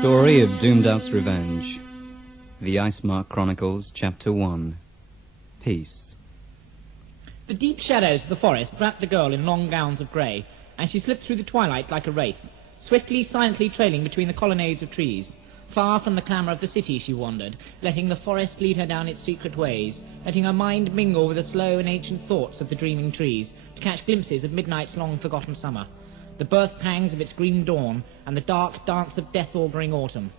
Story of Doomdark's Revenge. The Icemark Chronicles, Chapter 1. Peace. The deep shadows of the forest wrapped the girl in long gowns of grey, and she slipped through the twilight like a wraith, swiftly, silently trailing between the colonnades of trees. Far from the clamour of the city she wandered, letting the forest lead her down its secret ways, letting her mind mingle with the slow and ancient thoughts of the dreaming trees, to catch glimpses of midnight's long-forgotten summer, the birth-pangs of its green dawn, and the dark dance of death-auguring autumn.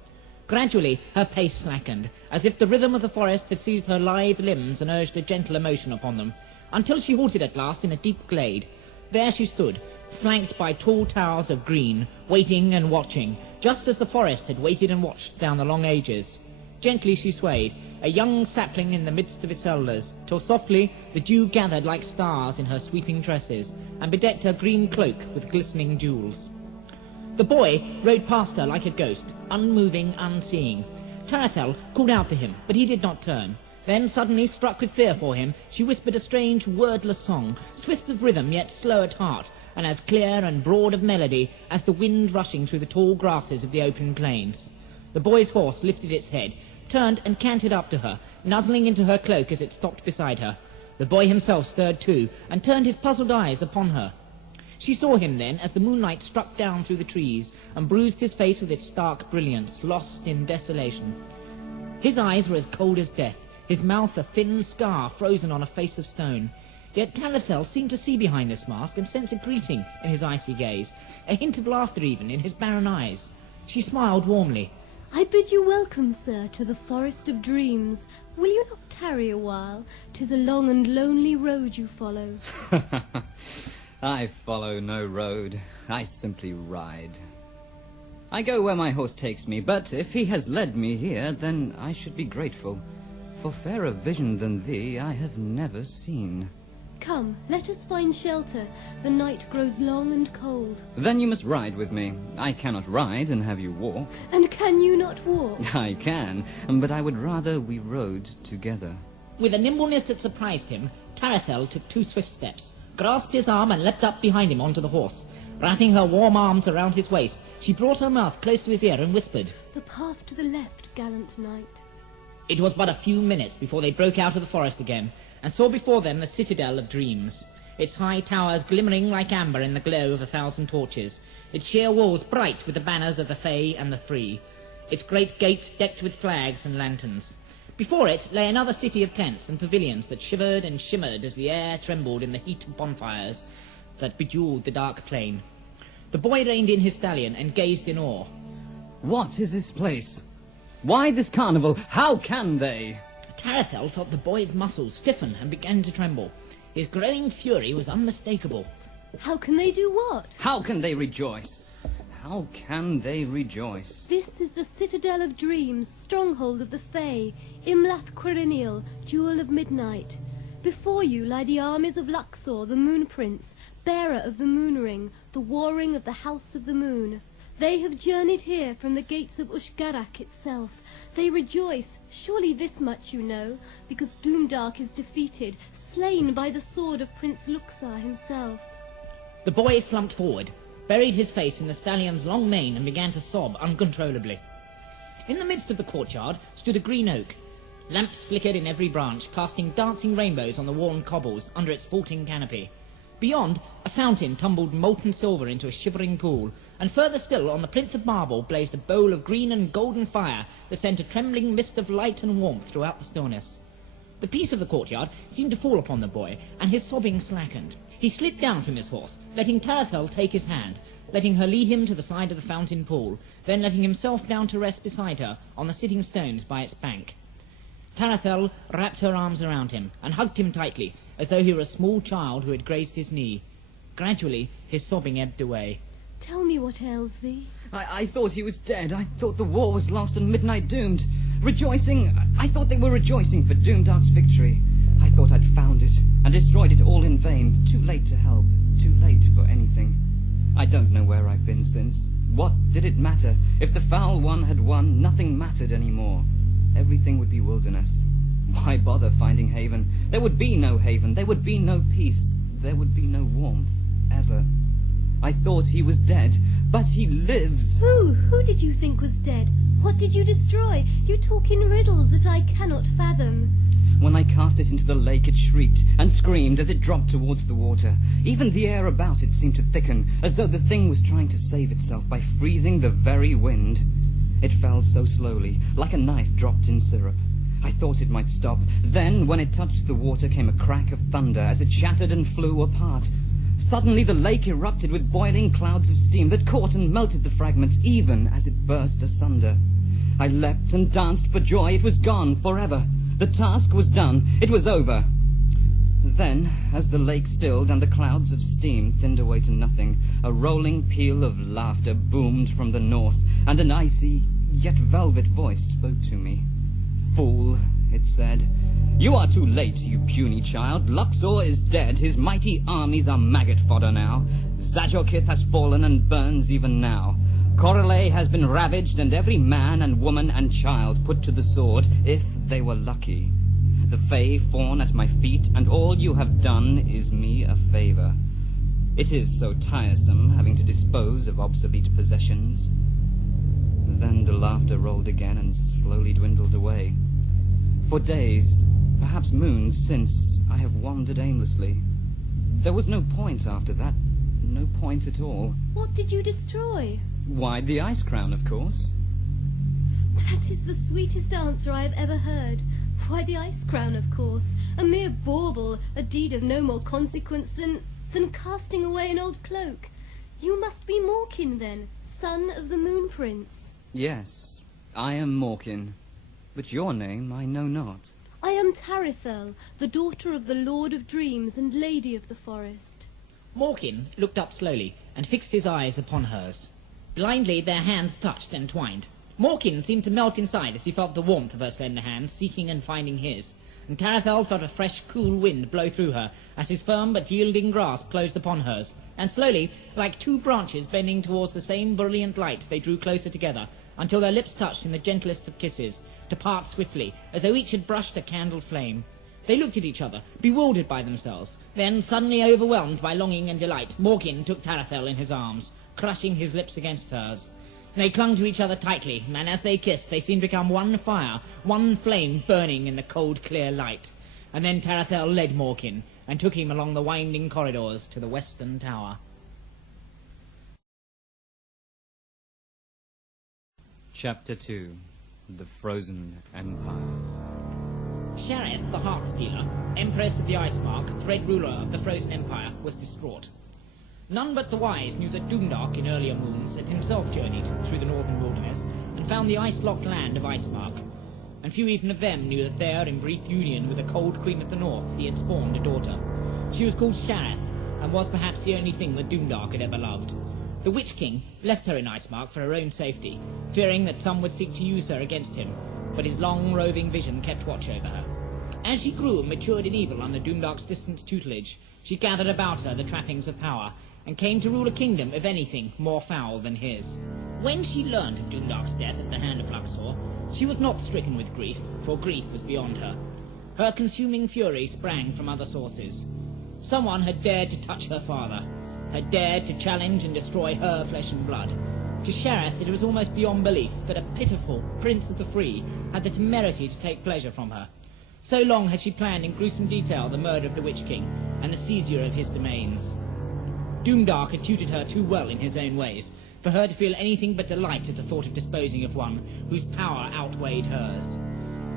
Gradually her pace slackened, as if the rhythm of the forest had seized her lithe limbs and urged a gentle emotion upon them, until she halted at last in a deep glade. There she stood, flanked by tall towers of green, waiting and watching, just as the forest had waited and watched down the long ages. Gently she swayed, a young sapling in the midst of its elders, till softly the dew gathered like stars in her sweeping tresses, and bedecked her green cloak with glistening jewels. The boy rode past her like a ghost, unmoving, unseeing. Tarathel called out to him, but he did not turn. Then, suddenly struck with fear for him, she whispered a strange, wordless song, swift of rhythm yet slow at heart, and as clear and broad of melody as the wind rushing through the tall grasses of the open plains. The boy's horse lifted its head, turned and cantered up to her, nuzzling into her cloak as it stopped beside her. The boy himself stirred too, and turned his puzzled eyes upon her. She saw him then as the moonlight struck down through the trees, and bruised his face with its stark brilliance, lost in desolation. His eyes were as cold as death, his mouth a thin scar frozen on a face of stone. Yet Tarathel seemed to see behind this mask and sense a greeting in his icy gaze, a hint of laughter even in his barren eyes. She smiled warmly. I bid you welcome, sir, to the Forest of Dreams. Will you not tarry a while? 'Tis a long and lonely road you follow. I follow no road. I simply ride. I go where my horse takes me, but if he has led me here, then I should be grateful. For fairer vision than thee I have never seen. Come, let us find shelter. The night grows long and cold. Then you must ride with me. I cannot ride and have you walk. And can you not walk? I can, but I would rather we rode together. With a nimbleness that surprised him, Tarathel took 2 swift steps, grasped his arm and leapt up behind him onto the horse. Wrapping her warm arms around his waist, she brought her mouth close to his ear and whispered, The path to the left, gallant knight. It was but a few minutes before they broke out of the forest again, and saw before them the citadel of dreams, its high towers glimmering like amber in the glow of 1,000 torches, its sheer walls bright with the banners of the Fae and the Free, its great gates decked with flags and lanterns. Before it lay another city of tents and pavilions that shivered and shimmered as the air trembled in the heat of bonfires that bejeweled the dark plain. The boy reined in his stallion and gazed in awe. What is this place? Why this carnival? How can they? Tarathel felt the boy's muscles stiffen and began to tremble. His growing fury was unmistakable. How can they do what? How can they rejoice? How can they rejoice? This is the Citadel of Dreams, stronghold of the Fae, Imlap Quirinial, jewel of midnight. Before you lie the armies of Luxor, the Moon Prince, bearer of the Moon Ring, the war ring of the House of the Moon. They have journeyed here from the gates of Ushgarak itself. They rejoice, surely this much you know, because Doomdark is defeated, slain by the sword of Prince Luxar himself. The boy slumped forward, buried his face in the stallion's long mane and began to sob uncontrollably. In the midst of the courtyard stood a green oak. Lamps flickered in every branch, casting dancing rainbows on the worn cobbles under its vaulting canopy. Beyond, a fountain tumbled molten silver into a shivering pool, and further still, on the plinth of marble, blazed a bowl of green and golden fire that sent a trembling mist of light and warmth throughout the stillness. The peace of the courtyard seemed to fall upon the boy, and his sobbing slackened. He slid down from his horse, letting Tarathel take his hand, letting her lead him to the side of the fountain pool, then letting himself down to rest beside her on the sitting stones by its bank. Tarathel wrapped her arms around him and hugged him tightly, as though he were a small child who had grazed his knee. Gradually, his sobbing ebbed away. Tell me what ails thee. I thought he was dead. I thought the war was lost and midnight doomed. Rejoicing. I thought they were rejoicing for Doomdark's victory. I thought I'd found it and destroyed it all in vain. Too late to help. Too late for anything. I don't know where I've been since. What did it matter? If the foul one had won, nothing mattered anymore. Everything would be wilderness. Why bother finding haven? There would be no haven. There would be no peace. There would be no warmth, ever. I thought he was dead, But he lives. Who did you think was dead? What did you destroy? You talk in riddles that I cannot fathom. When I cast it into the lake, it shrieked and screamed as it dropped towards the water. Even the air about it seemed to thicken, as though the thing was trying to save itself by freezing the very wind. It fell so slowly, like a knife dropped in syrup. I thought it might stop. Then, when it touched the water, came a crack of thunder as it shattered and flew apart. Suddenly the lake erupted with boiling clouds of steam that caught and melted the fragments even as it burst asunder. I leapt and danced for joy. It was gone forever. The task was done. It was over. Then, as the lake stilled and the clouds of steam thinned away to nothing, a rolling peal of laughter boomed from the north, and an icy, yet velvet voice spoke to me. "Fool," it said, "you are too late, you puny child. Luxor is dead. His mighty armies are maggot fodder now. Zajokith has fallen and burns even now. Corelay has been ravaged, and every man and woman and child put to the sword, if they were lucky. The Fae fawn at my feet, and all you have done is me a favor. It is so tiresome having to dispose of obsolete possessions." Then the laughter rolled again and slowly dwindled away. For days, perhaps moons since, I have wandered aimlessly. There was no point after that, no point at all. What did you destroy? Why, the ice crown, of course. That is the sweetest answer I have ever heard. Why, the ice crown, of course. A mere bauble, a deed of no more consequence than casting away an old cloak. You must be Morkin, then, son of the Moon Prince. Yes, I am Morkin, but your name I know not. I am Tarithel, the daughter of the Lord of Dreams and Lady of the Forest. Morkin looked up slowly and fixed his eyes upon hers. Blindly their hands touched and twined. Morkin seemed to melt inside as he felt the warmth of her slender hands seeking and finding his, and Tarithel felt a fresh, cool wind blow through her as his firm but yielding grasp closed upon hers, and slowly, like two branches bending towards the same brilliant light, they drew closer together, until their lips touched in the gentlest of kisses, to part swiftly, as though each had brushed a candle flame. They looked at each other, bewildered by themselves. Then, suddenly overwhelmed by longing and delight, Morkin took Tarithel in his arms, crushing his lips against hers. They clung to each other tightly, and as they kissed, they seemed to become one fire, one flame burning in the cold, clear light. And then Tarithel led Morkin, and took him along the winding corridors to the western tower. Chapter 2. The Frozen Empire. Shareth, the Heart-Stealer, Empress of the Ice Mark, dread ruler of the Frozen Empire, was distraught. None but the wise knew that Doomdark in earlier moons had himself journeyed through the northern wilderness and found the ice-locked land of Icemark, and few even of them knew that there, in brief union with the cold queen of the north, he had spawned a daughter. She was called Shareth, and was perhaps the only thing that Doomdark had ever loved. The Witch King left her in Icemark for her own safety, fearing that some would seek to use her against him, but his long roving vision kept watch over her. As she grew and matured in evil under Doomdark's distant tutelage, she gathered about her the trappings of power, and came to rule a kingdom, if anything, more foul than his. When she learned of Doomdark's death at the hand of Luxor, she was not stricken with grief, for grief was beyond her. Her consuming fury sprang from other sources. Someone had dared to touch her father, had dared to challenge and destroy her flesh and blood. To Shareth it was almost beyond belief that a pitiful Prince of the Free had the temerity to take pleasure from her. So long had she planned in gruesome detail the murder of the Witch King and the seizure of his domains. Doomdark had tutored her too well in his own ways for her to feel anything but delight at the thought of disposing of one whose power outweighed hers.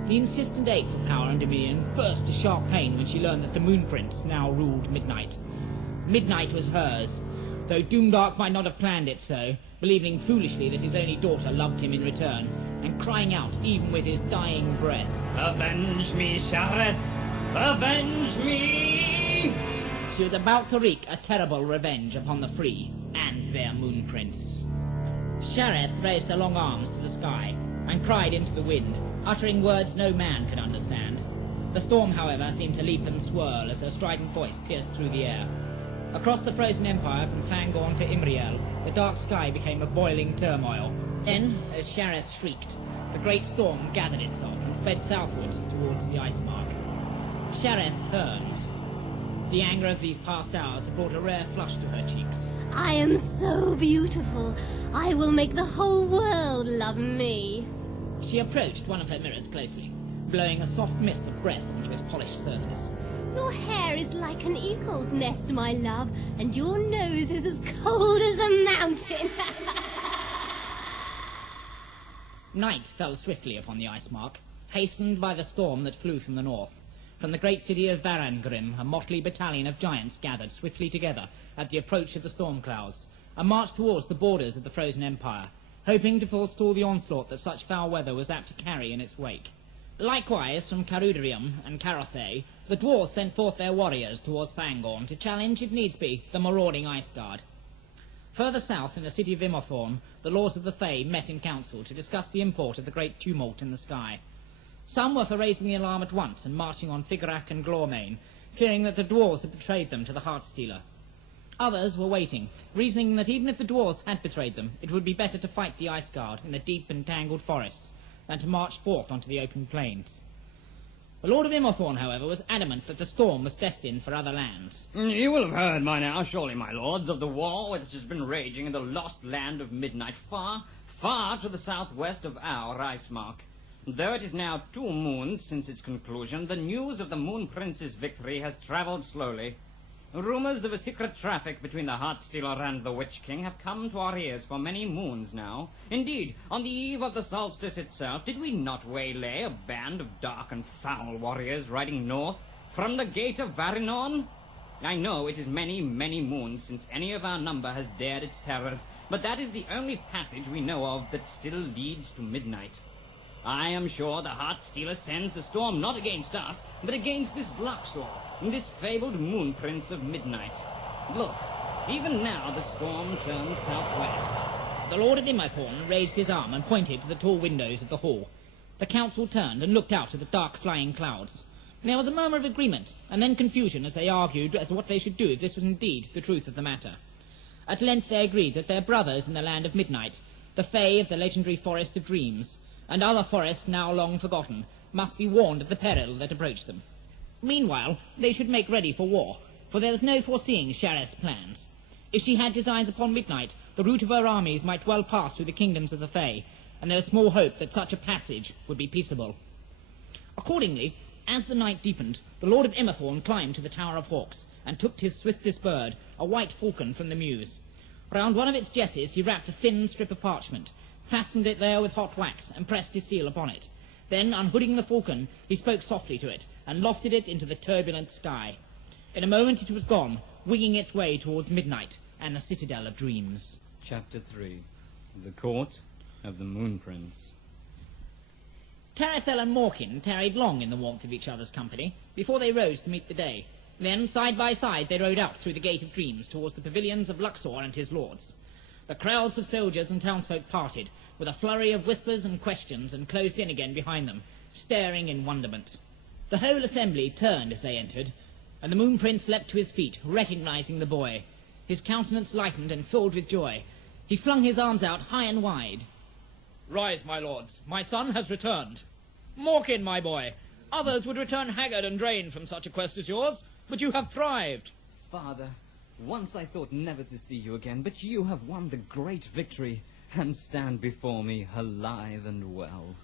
The insistent ache for power and dominion burst to sharp pain when she learned that the Moon Prince now ruled Midnight. Midnight was hers, though Doomdark might not have planned it so, believing foolishly that his only daughter loved him in return, and crying out even with his dying breath, "Avenge me, Shareth! Avenge me!" She was about to wreak a terrible revenge upon the Free and their Moon Prince. Shareth raised her long arms to the sky and cried into the wind, uttering words no man could understand. The storm, however, seemed to leap and swirl as her strident voice pierced through the air. Across the Frozen Empire from Fangorn to Imriel, the dark sky became a boiling turmoil. Then, as Shareth shrieked, the great storm gathered itself and sped southwards towards the Ice Mark. Shareth turned. The anger of these past hours had brought a rare flush to her cheeks. I am so beautiful. I will make the whole world love me. She approached one of her mirrors closely, blowing a soft mist of breath onto its polished surface. Your hair is like an eagle's nest, my love, and your nose is as cold as a mountain. Night fell swiftly upon the ice mark, hastened by the storm that flew from the north. From the great city of Varangrim, a motley battalion of giants gathered swiftly together at the approach of the storm clouds, and marched towards the borders of the frozen empire, hoping to forestall the onslaught that such foul weather was apt to carry in its wake. Likewise, from Caruderium and Carothay, the dwarves sent forth their warriors towards Fangorn to challenge, if needs be, the marauding Ice Guard. Further south, in the city of Immerthorn, the lords of the Fae met in council to discuss the import of the great tumult in the sky. Some were for raising the alarm at once and marching on Figurac and Glormain, fearing that the dwarves had betrayed them to the Heartstealer. Others were waiting, reasoning that even if the dwarves had betrayed them, it would be better to fight the Ice Guard in the deep and tangled forests than to march forth onto the open plains. The Lord of Immerthorn, however, was adamant that the storm was destined for other lands. You will have heard by now, surely, my lords, of the war which has been raging in the lost land of midnight, far, far to the southwest of our ice mark. Though it is now 2 moons since its conclusion, the news of the Moon Prince's victory has travelled slowly. Rumours of a secret traffic between the Heartstealer and the Witch King have come to our ears for many moons now. Indeed, on the eve of the solstice itself, did we not waylay a band of dark and foul warriors riding north from the gate of Varinon? I know it is many, many moons since any of our number has dared its terrors, but that is the only passage we know of that still leads to midnight. I am sure the Heartstealer sends the storm not against us, but against this Luxor, this fabled Moon Prince of Midnight. Look, even now the storm turns southwest. The Lord of Immerthorn raised his arm and pointed to the tall windows of the hall. The council turned and looked out at the dark flying clouds. There was a murmur of agreement, and then confusion as they argued as to what they should do if this was indeed the truth of the matter. At length they agreed that their brothers in the land of midnight, the Fae of the legendary Forest of Dreams, and other forests now long forgotten, must be warned of the peril that approached them. Meanwhile, they should make ready for war, for there was no foreseeing Shareth's plans. If she had designs upon midnight, the route of her armies might well pass through the kingdoms of the Fae, and there was small hope that such a passage would be peaceable. Accordingly, as the night deepened, the Lord of Immerthorn climbed to the Tower of Hawks, and took his swiftest bird, a white falcon, from the mews. Round one of its jesses he wrapped a thin strip of parchment, fastened it there with hot wax, and pressed his seal upon it. Then, unhooding the falcon, he spoke softly to it, and lofted it into the turbulent sky. In a moment it was gone, winging its way towards midnight and the Citadel of Dreams. Chapter 3. The Court of the Moon Prince. Tarethel and Morkin tarried long in the warmth of each other's company, before they rose to meet the day. Then, side by side, they rode out through the Gate of Dreams towards the pavilions of Luxor and his lords. The crowds of soldiers and townsfolk parted, with a flurry of whispers and questions, and closed in again behind them, staring in wonderment. The whole assembly turned as they entered, and the Moon Prince leapt to his feet, recognizing the boy. His countenance lightened and filled with joy. He flung his arms out high and wide. "Rise, my lords. My son has returned. Morkin, my boy. Others would return haggard and drained from such a quest as yours, but you have thrived." Father, once I thought never to see you again, but you have won the great victory, and stand before me alive and well.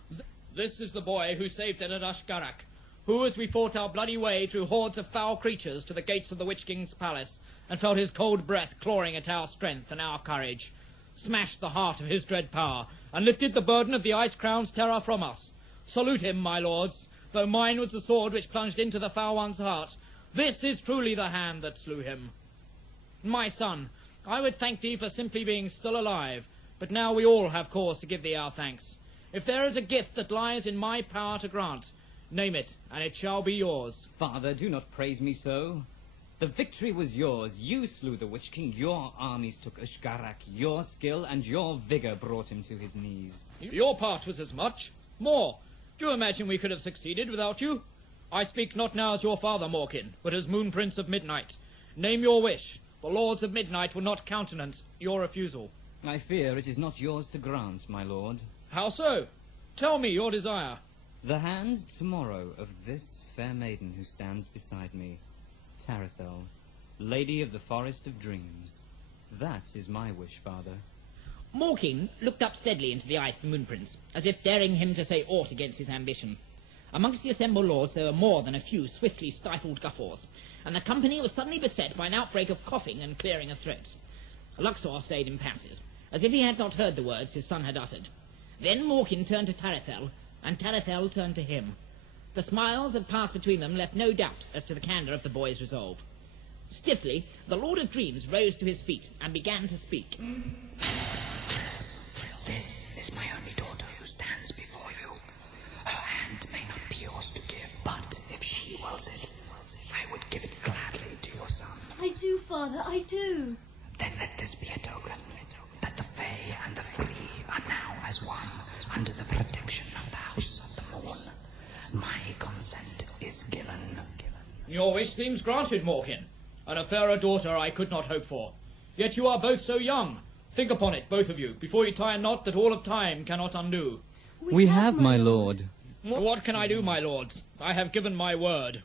This is the boy who saved Ashgarak, who, as we fought our bloody way through hordes of foul creatures to the gates of the Witch King's palace, and felt his cold breath clawing at our strength and our courage, smashed the heart of his dread power, and lifted the burden of the Ice Crown's terror from us. Salute him, my lords, though mine was the sword which plunged into the foul one's heart. This is truly the hand that slew him. My son, I would thank thee for simply being still alive, but now we all have cause to give thee our thanks. If there is a gift that lies in my power to grant, name it, and it shall be yours. Father, do not praise me so. The victory was yours. You slew the Witch King. Your armies took Ashgarak. Your skill and your vigor brought him to his knees. Your part was as much. More. Do you imagine we could have succeeded without you? I speak not now as your father, Morkin, but as Moon Prince of Midnight. Name your wish. The Lords of Midnight will not countenance your refusal. I fear it is not yours to grant, my lord. How so? Tell me your desire. The hand tomorrow of this fair maiden who stands beside me. Tarethel, Lady of the Forest of Dreams. That is my wish, Father. Morkin looked up steadily into the eyes of the Moon Prince, as if daring him to say aught against his ambition. Amongst the assembled lords there were more than a few swiftly stifled guffaws, and the company was suddenly beset by an outbreak of coughing and clearing of throats. Luxor stayed impassive, as if he had not heard the words his son had uttered. Then Morkin turned to Tarethel, and Tarethel turned to him. The smiles that passed between them left no doubt as to the candour of the boy's resolve. Stiffly, the Lord of Dreams rose to his feet and began to speak. This is my only daughter who stands before you. Her hand may not be yours to give, but if she wills it, I would give it gladly to your son. I do, Father, I do. Then let this be a token that the Fae and the Free are now as one under the protection of the House of the Moon. My consent is given. Your wish seems granted, Morkin, and a fairer daughter I could not hope for. Yet you are both so young. Think upon it, both of you, before you tie a knot that all of time cannot undo. We have, my lord. What can I do, my lords? I have given my word.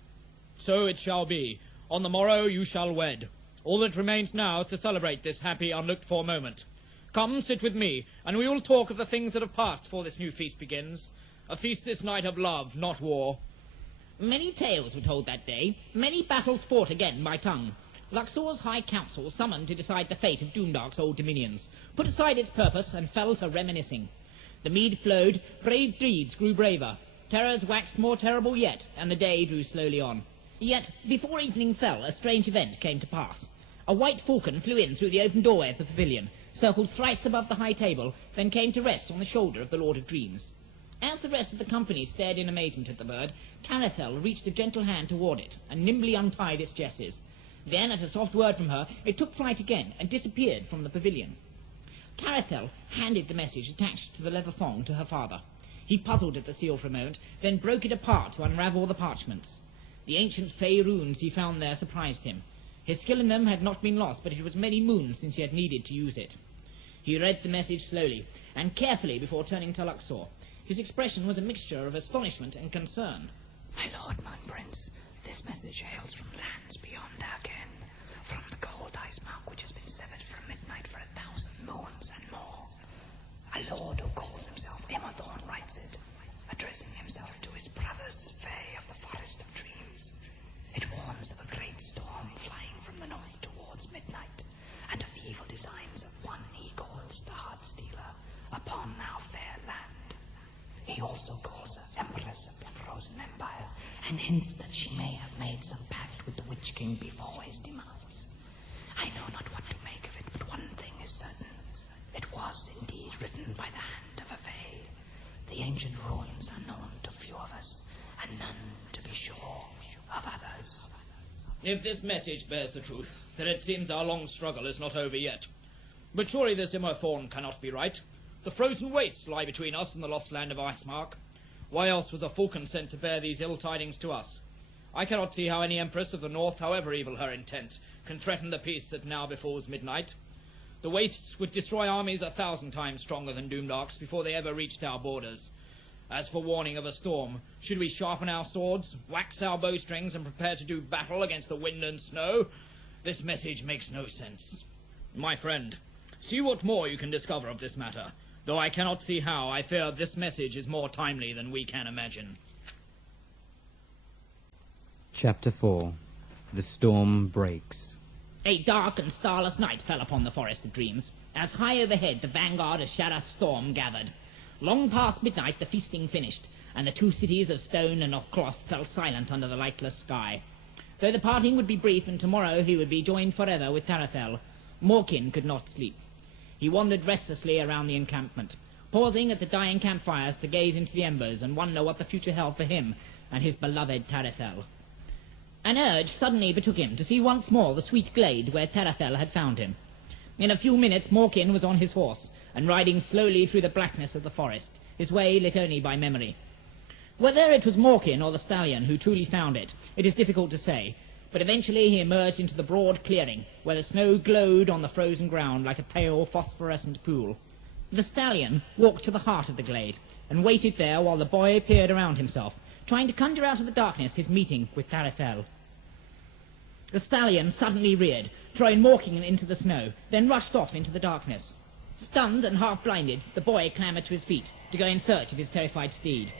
So it shall be. On the morrow you shall wed. All that remains now is to celebrate this happy, unlooked-for moment. Come, sit with me, and we will talk of the things that have passed before this new feast begins. A feast this night of love, not war. Many tales were told that day, many battles fought again by tongue. Luxor's High Council, summoned to decide the fate of Doomdark's old dominions, put aside its purpose and fell to reminiscing. The mead flowed, brave deeds grew braver, terrors waxed more terrible yet, and the day drew slowly on. Yet, before evening fell, a strange event came to pass. A white falcon flew in through the open doorway of the pavilion, circled thrice above the high table, then came to rest on the shoulder of the Lord of Dreams. As the rest of the company stared in amazement at the bird, Tarethel reached a gentle hand toward it, and nimbly untied its jesses. Then, at a soft word from her, it took flight again, and disappeared from the pavilion. Tarethel handed the message attached to the leather thong to her father. He puzzled at the seal for a moment, then broke it apart to unravel the parchments. The ancient fey runes he found there surprised him. His skill in them had not been lost, but it was many moons since he had needed to use it. He read the message slowly, and carefully before turning to Luxor. His expression was a mixture of astonishment and concern. My Lord Moon Prince, this message hails from lands beyond our ken, from the cold ice mark which has been severed from midnight for 1,000 moons and more. A lord who calls himself Immerthorn writes it, addressing himself to his brothers, Fae of the Forest of Dreams. It warns of a great storm flying from the north towards midnight, and of the evil designs of one he calls the Heartstealer upon our fair land. He also calls her Empress of the Frozen Empire, and hints that she may have made some pact with the Witch King before his demise. I know not what to make of it, but one thing is certain. It was indeed written by the hand of a Fae. The ancient ruins are known to few of us, and none, to be sure, of others. If this message bears the truth, then it seems our long struggle is not over yet. But surely this Immerthorn cannot be right. The frozen wastes lie between us and the lost land of Icemark. Why else was a falcon sent to bear these ill tidings to us? I cannot see how any empress of the north, however evil her intent, can threaten the peace that now befalls midnight. The wastes would destroy armies 1,000 times stronger than Doomdarks before they ever reached our borders. As for warning of a storm, should we sharpen our swords, wax our bowstrings, and prepare to do battle against the wind and snow? This message makes no sense. My friend, see what more you can discover of this matter. Though I cannot see how, I fear this message is more timely than we can imagine. Chapter 4. The Storm Breaks. A dark and starless night fell upon the Forest of Dreams, as high overhead the vanguard of Sharath's storm gathered. Long past midnight the feasting finished, and the two cities of stone and of cloth fell silent under the lightless sky. Though the parting would be brief, and tomorrow he would be joined forever with Tarethel, Morkin could not sleep. He wandered restlessly around the encampment, pausing at the dying campfires to gaze into the embers and wonder what the future held for him and his beloved Tarethel. An urge suddenly betook him to see once more the sweet glade where Tarethel had found him. In a few minutes Morkin was on his horse, and riding slowly through the blackness of the forest, his way lit only by memory. Whether it was Morkin or the stallion who truly found it, it is difficult to say, but eventually he emerged into the broad clearing, where the snow glowed on the frozen ground like a pale phosphorescent pool. The stallion walked to the heart of the glade, and waited there while the boy peered around himself, trying to conjure out of the darkness his meeting with Tarethel. The stallion suddenly reared, throwing Morkin into the snow, then rushed off into the darkness. Stunned and half-blinded, the boy clambered to his feet to go in search of his terrified steed.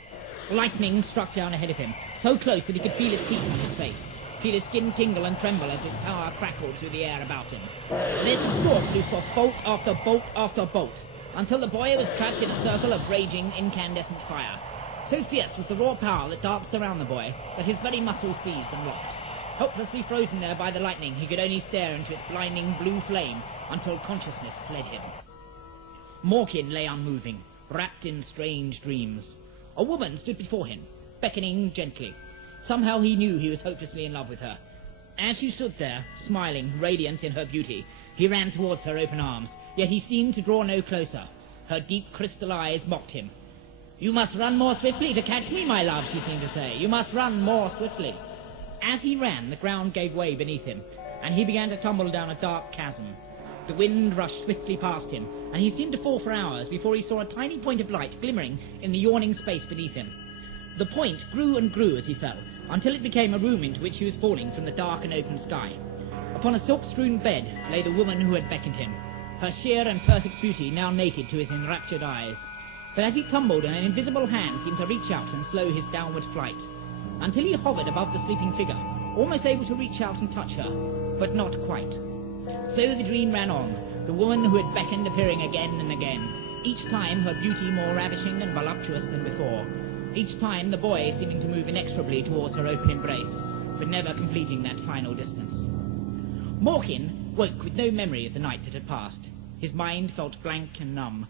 Lightning struck down ahead of him, so close that he could feel its heat on his face, feel his skin tingle and tremble as his power crackled through the air about him. Then the storm loosed off bolt after bolt after bolt, until the boy was trapped in a circle of raging, incandescent fire. So fierce was the raw power that danced around the boy that his very muscles seized and locked. Hopelessly frozen there by the lightning, he could only stare into its blinding blue flame until consciousness fled him. Morkin lay unmoving, wrapped in strange dreams. A woman stood before him, beckoning gently. Somehow he knew he was hopelessly in love with her. As she stood there, smiling, radiant in her beauty, he ran towards her open arms, yet he seemed to draw no closer. Her deep crystal eyes mocked him. "You must run more swiftly to catch me, my love," she seemed to say. "You must run more swiftly." As he ran, the ground gave way beneath him, and he began to tumble down a dark chasm. The wind rushed swiftly past him, and he seemed to fall for hours before he saw a tiny point of light glimmering in the yawning space beneath him. The point grew and grew as he fell, until it became a room into which he was falling from the dark and open sky. Upon a silk-strewn bed lay the woman who had beckoned him, her sheer and perfect beauty now naked to his enraptured eyes. But as he tumbled, an invisible hand seemed to reach out and slow his downward flight, until he hovered above the sleeping figure, almost able to reach out and touch her, but not quite. So the dream ran on, the woman who had beckoned appearing again and again, each time her beauty more ravishing and voluptuous than before, each time the boy seeming to move inexorably towards her open embrace, but never completing that final distance. Morkin woke with no memory of the night that had passed. His mind felt blank and numb.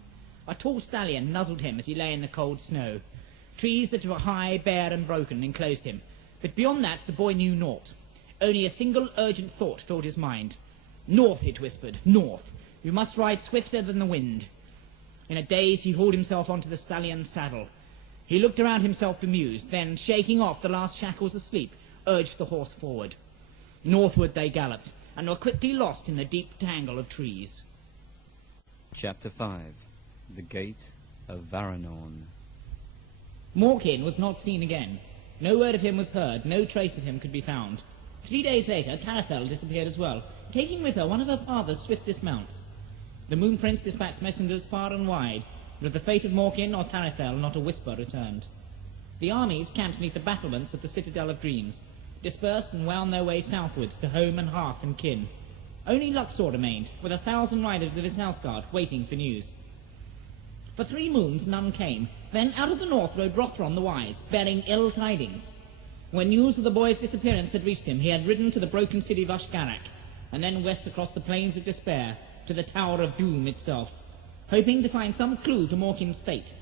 A tall stallion nuzzled him as he lay in the cold snow. Trees that were high, bare and broken enclosed him, but beyond that the boy knew naught. Only a single urgent thought filled his mind. "North," it whispered, "north. You must ride swifter than the wind." In a daze he hauled himself onto the stallion's saddle. He looked around himself bemused, then, shaking off the last shackles of sleep, urged the horse forward. Northward they galloped, and were quickly lost in the deep tangle of trees. Chapter 5. The Gate of Varanorn. Morkin was not seen again. No word of him was heard, no trace of him could be found. 3 days later, Tarothel disappeared as well, taking with her one of her father's swiftest mounts. The Moon Prince dispatched messengers far and wide, but of the fate of Morkin or Tarothel not a whisper returned. The armies camped beneath the battlements of the Citadel of Dreams, dispersed and wound their way southwards to home and hearth and kin. Only Luxor remained, with 1,000 riders of his houseguard waiting for news. For 3 moons none came. Then out of the north rode Rothron the Wise, bearing ill tidings. When news of the boy's disappearance had reached him, he had ridden to the broken city of Ashgarak, and then west across the plains of despair to the Tower of Doom itself, hoping to find some clue to Morkin's fate.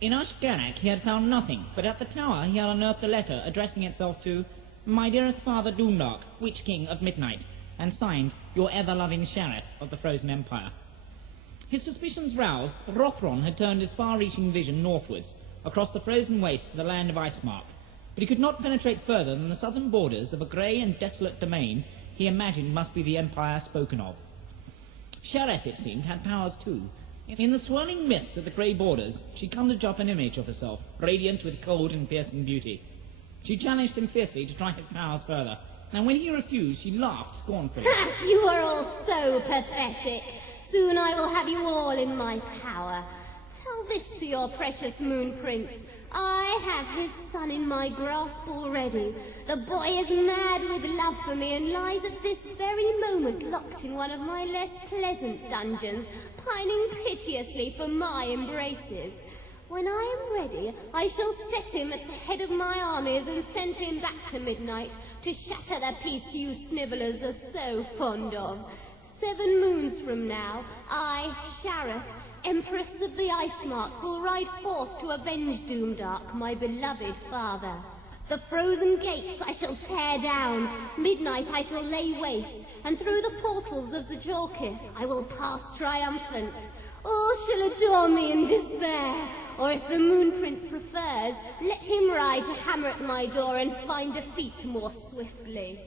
In Ashgarak he had found nothing, but at the tower he had unearthed a letter addressing itself to "My dearest father Doomdark, Witch King of Midnight," and signed "Your ever-loving Sheriff of the Frozen Empire." His suspicions roused, Rothron had turned his far-reaching vision northwards, across the frozen waste to the land of Icemark, but he could not penetrate further than the southern borders of a grey and desolate domain he imagined must be the empire spoken of. Sheriff, it seemed, had powers too. In the swirling mists of the grey borders, she conjured up an image of herself, radiant with cold and piercing beauty. She challenged him fiercely to try his powers further, and when he refused, she laughed scornfully. You are all so pathetic. Soon I will have you all in my power. Tell this to your precious Moon Prince. I have his son in my grasp already. The boy is mad with love for me and lies at this very moment locked in one of my less pleasant dungeons, pining piteously for my embraces. When I am ready, I shall set him at the head of my armies and send him back to Midnight to shatter the peace you snivellers are so fond of. 7 moons from now, I, Shareth, Empress of the Icemark, will ride forth to avenge Doomdark, my beloved father. The frozen gates I shall tear down, Midnight I shall lay waste, and through the portals of Zajorkith I will pass triumphant. All shall adore me in despair, or if the Moon Prince prefers, let him ride to hammer at my door and find defeat more swiftly.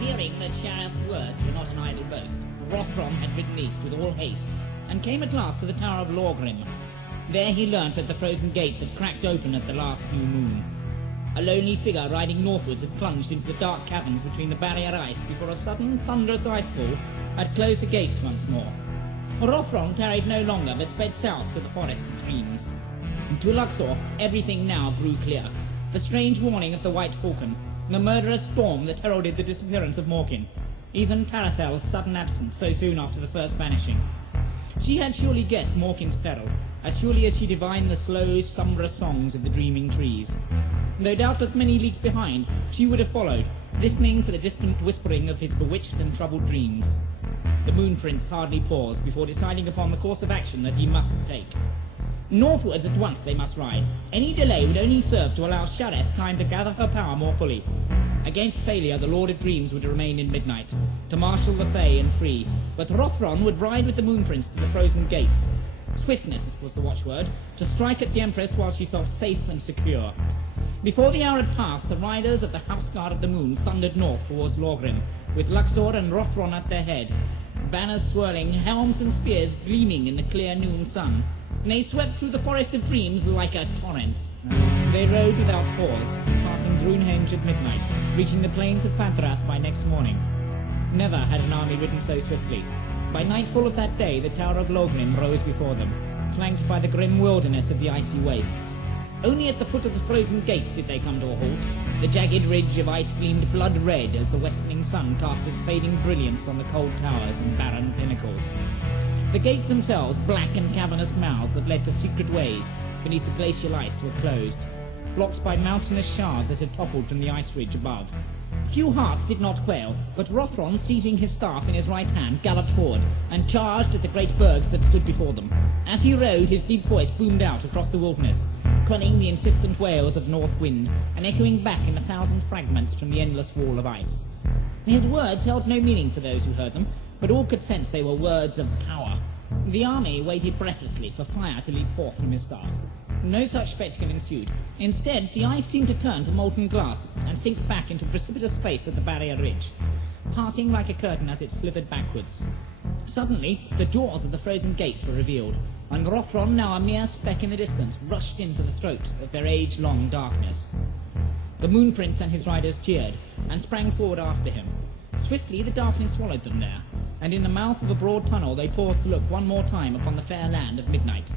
Fearing that Sheriff's words were not an idle boast, Rothron had ridden east with all haste, and came at last to the Tower of Lorgrim. There he learnt that the frozen gates had cracked open at the last new moon. A lonely figure riding northwards had plunged into the dark caverns between the barrier ice before a sudden, thunderous icefall had closed the gates once more. Rothron tarried no longer, but sped south to the Forest of Dreams. To Luxor, everything now grew clear. The strange warning of the White Falcon, the murderous storm that heralded the disappearance of Morkin, even Tarathel's sudden absence so soon after the first vanishing. She had surely guessed Morkin's peril, as surely as she divined the slow, sombre songs of the dreaming trees. Though doubtless many leagues behind, she would have followed, listening for the distant whispering of his bewitched and troubled dreams. The Moon Prince hardly paused before deciding upon the course of action that he must take. Northwards at once they must ride. Any delay would only serve to allow Shareth time to gather her power more fully. Against failure, the Lord of Dreams would remain in Midnight, to marshal the Fae and free, but Rothron would ride with the Moon Prince to the frozen gates. Swiftness was the watchword, to strike at the Empress while she felt safe and secure. Before the hour had passed, the riders of the House Guard of the Moon thundered north towards Lorgrim, with Luxor and Rothron at their head. Banners swirling, helms and spears gleaming in the clear noon sun. They swept through the Forest of Dreams like a torrent. They rode without pause, passing Drunhenge at midnight, reaching the plains of Fadrath by next morning. Never had an army ridden so swiftly. By nightfall of that day, the Tower of Logrim rose before them, flanked by the grim wilderness of the icy wastes. Only at the foot of the frozen gates did they come to a halt. The jagged ridge of ice gleamed blood red as the westerning sun cast its fading brilliance on the cold towers and barren pinnacles. The gates themselves, black and cavernous mouths that led to secret ways beneath the glacial ice, were closed, blocked by mountainous shards that had toppled from the ice ridge above. Few hearts did not quail, but Rothron, seizing his staff in his right hand, galloped forward and charged at the great bergs that stood before them. As he rode, his deep voice boomed out across the wilderness, quelling the insistent wails of north wind and echoing back in 1,000 fragments from the endless wall of ice. His words held no meaning for those who heard them, but all could sense they were words of power. The army waited breathlessly for fire to leap forth from his staff. No such spectacle ensued. Instead, the ice seemed to turn to molten glass and sink back into the precipitous face of the barrier ridge, parting like a curtain as it slithered backwards. Suddenly, the jaws of the frozen gates were revealed, and Rothron, now a mere speck in the distance, rushed into the throat of their age-long darkness. The Moon Prince and his riders cheered, and sprang forward after him. Swiftly the darkness swallowed them there, and in the mouth of a broad tunnel they paused to look one more time upon the fair land of midnight.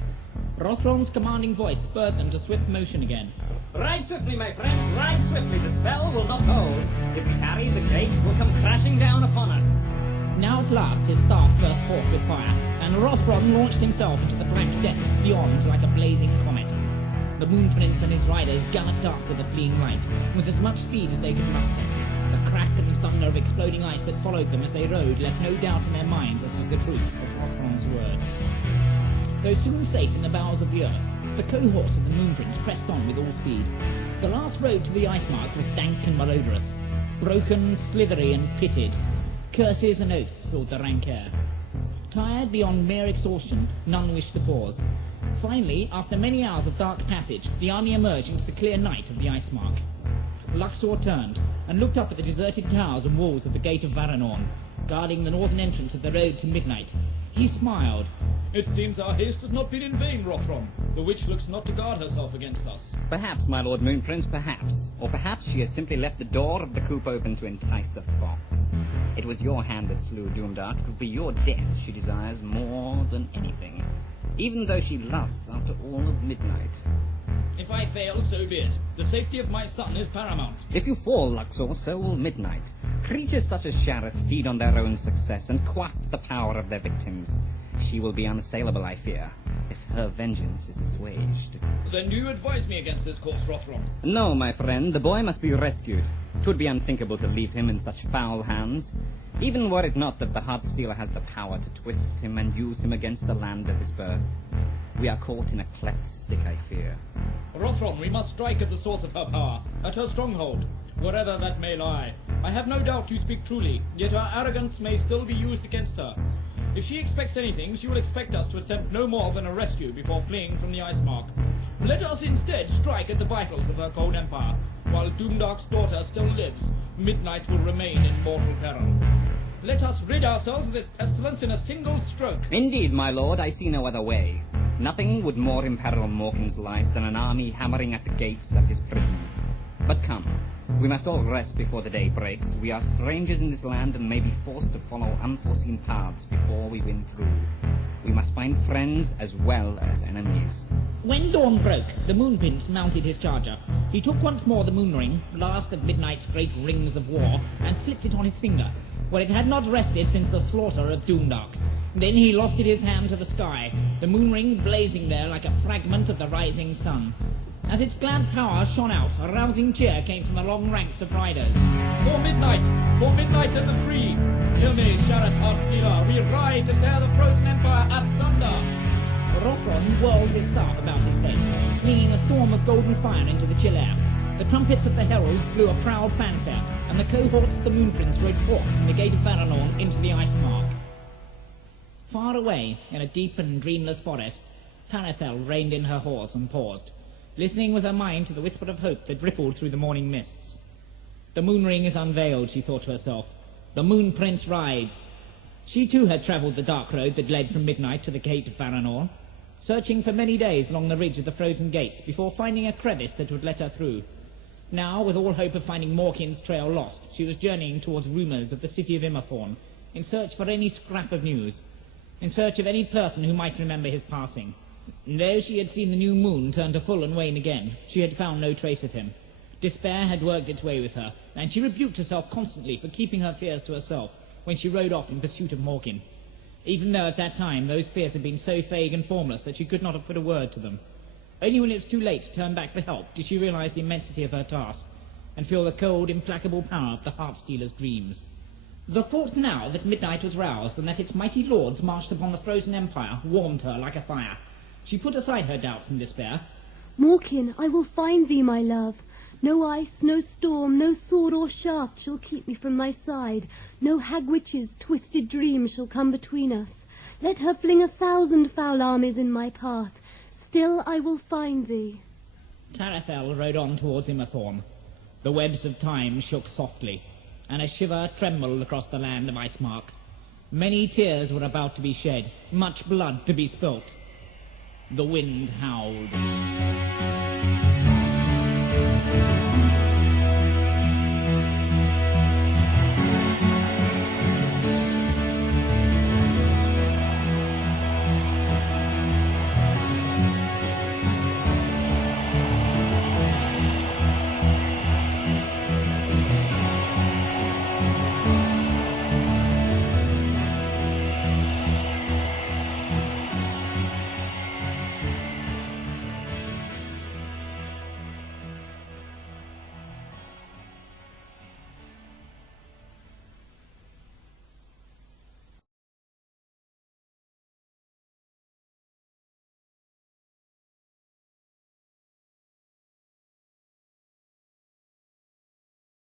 Rothron's commanding voice spurred them to swift motion again. Ride swiftly, my friends, ride swiftly. The spell will not hold. If we tarry, the gates will come crashing down upon us. Now at last his staff burst forth with fire, and Rothron launched himself into the black depths beyond like a blazing comet. The Moon Prince and his riders galloped after the fleeing light, with as much speed as they could muster. The crack and thunder of exploding ice that followed them as they rode left no doubt in their minds as to the truth of Rothron's words. Though soon safe in the bowels of the earth, the cohorts of the Moon Prince pressed on with all speed. The last road to the ice mark was dank and malodorous, broken, slithery and pitted. Curses and oaths filled the rank air. Tired beyond mere exhaustion, none wished to pause. Finally, after many hours of dark passage, the army emerged into the clear night of the ice mark. Luxor turned and looked up at the deserted towers and walls of the Gate of Varanorn, guarding the northern entrance of the road to midnight. He smiled. It seems our haste has not been in vain, Rothron. The witch looks not to guard herself against us. Perhaps, my Lord Moon Prince, perhaps. Or perhaps she has simply left the door of the coop open to entice a fox. It was your hand that slew Doomdark. It would be your death she desires more than anything, even though she lusts after all of midnight. If I fail, so be it. The safety of my son is paramount. If you fall, Luxor, so will midnight. Creatures such as Shareth feed on their own success and quaff the power of their victims. She will be unassailable, I fear, if her vengeance is assuaged. Then do you advise me against this course, Rothron? No, my friend, the boy must be rescued. 'Twould be unthinkable to leave him in such foul hands, even were it not that the Heartstealer has the power to twist him and use him against the land of his birth. We are caught in a cleft stick, I fear. Rothron, we must strike at the source of her power, at her stronghold, wherever that may lie. I have no doubt you speak truly, yet her arrogance may still be used against her. If she expects anything, she will expect us to attempt no more than a rescue before fleeing from the ice mark. Let us instead strike at the vitals of her cold empire. While Doomdark's daughter still lives, midnight will remain in mortal peril. Let us rid ourselves of this pestilence in a single stroke. Indeed, my lord, I see no other way. Nothing would more imperil Morkin's life than an army hammering at the gates of his prison. But come, we must all rest before the day breaks. We are strangers in this land and may be forced to follow unforeseen paths before we win through. We must find friends as well as enemies. When dawn broke, the Moon Prince mounted his charger. He took once more the moon ring, last of midnight's great rings of war, and slipped it on his finger, where it had not rested since the slaughter of Doomdark. Then he lofted his hand to the sky, the moon ring blazing there like a fragment of the rising sun. As its glad power shone out, a rousing cheer came from the long ranks of riders. For midnight and the free! Hear me, Sharath Heartstealer, we ride to tear the frozen empire asunder! Rothron whirled his staff about his head, flinging a storm of golden fire into the chill air. The trumpets of the heralds blew a proud fanfare, and the cohorts of the Moon Prince rode forth from the gate of Varanorn into the ice mark. Far away, in a deep and dreamless forest, Tarathel reined in her horse and paused, listening with her mind to the whisper of hope that rippled through the morning mists. The moon ring is unveiled, she thought to herself. The Moon Prince rides. She too had travelled the dark road that led from midnight to the gate of Varanorn, searching for many days along the ridge of the frozen gates before finding a crevice that would let her through. Now, with all hope of finding Morkin's trail lost, she was journeying towards rumours of the city of Immerthorn, in search for any scrap of news, in search of any person who might remember his passing. And though she had seen the new moon turn to full and wane again, she had found no trace of him. Despair had worked its way with her, and she rebuked herself constantly for keeping her fears to herself when she rode off in pursuit of Morkin, even though at that time those fears had been so vague and formless that she could not have put a word to them. Only when it was too late to turn back for help did she realize the immensity of her task, and feel the cold, implacable power of the Heartstealer's dreams. The thought now that midnight was roused and that its mighty lords marched upon the frozen empire warmed her like a fire. She put aside her doubts and despair. Morkin, I will find thee, my love. No ice, no storm, no sword or shaft shall keep me from thy side. No hag witch's twisted dream shall come between us. Let her fling 1,000 foul armies in my path. Still I will find thee. Tarathel rode on towards Immerthorn. The webs of time shook softly, and a shiver trembled across the land of Icemark. Many tears were about to be shed, much blood to be spilt. The wind howled.